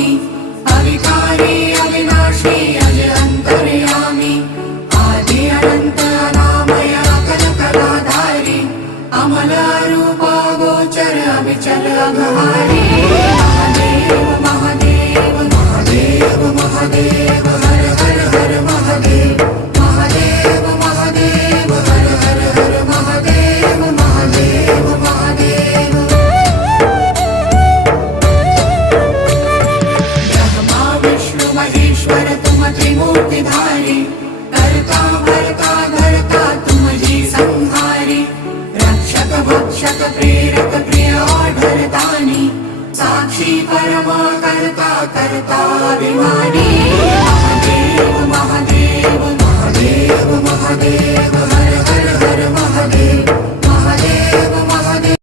स्वामी अविकारी अविनाशी अज अंतर्यामी आदि अनंत अनामय अकल कलाधारी अमल रूप गोचर अविचल अघहारी महादेव महादेव महादेव महादेव हर हर हर महादेव महादेव महादेव हर हर हर महादेव महादेव महादेव ब्रह्मा विष्णु महेश्वर तुम त्रिमूर्तिधारी कर्ता भर्ता धर्ता तुम जी संहारी रक्षक भक्षक प्रेरक प्रिय आढरतानी साक्षी परमा कर्ता कर्ता अभिमानी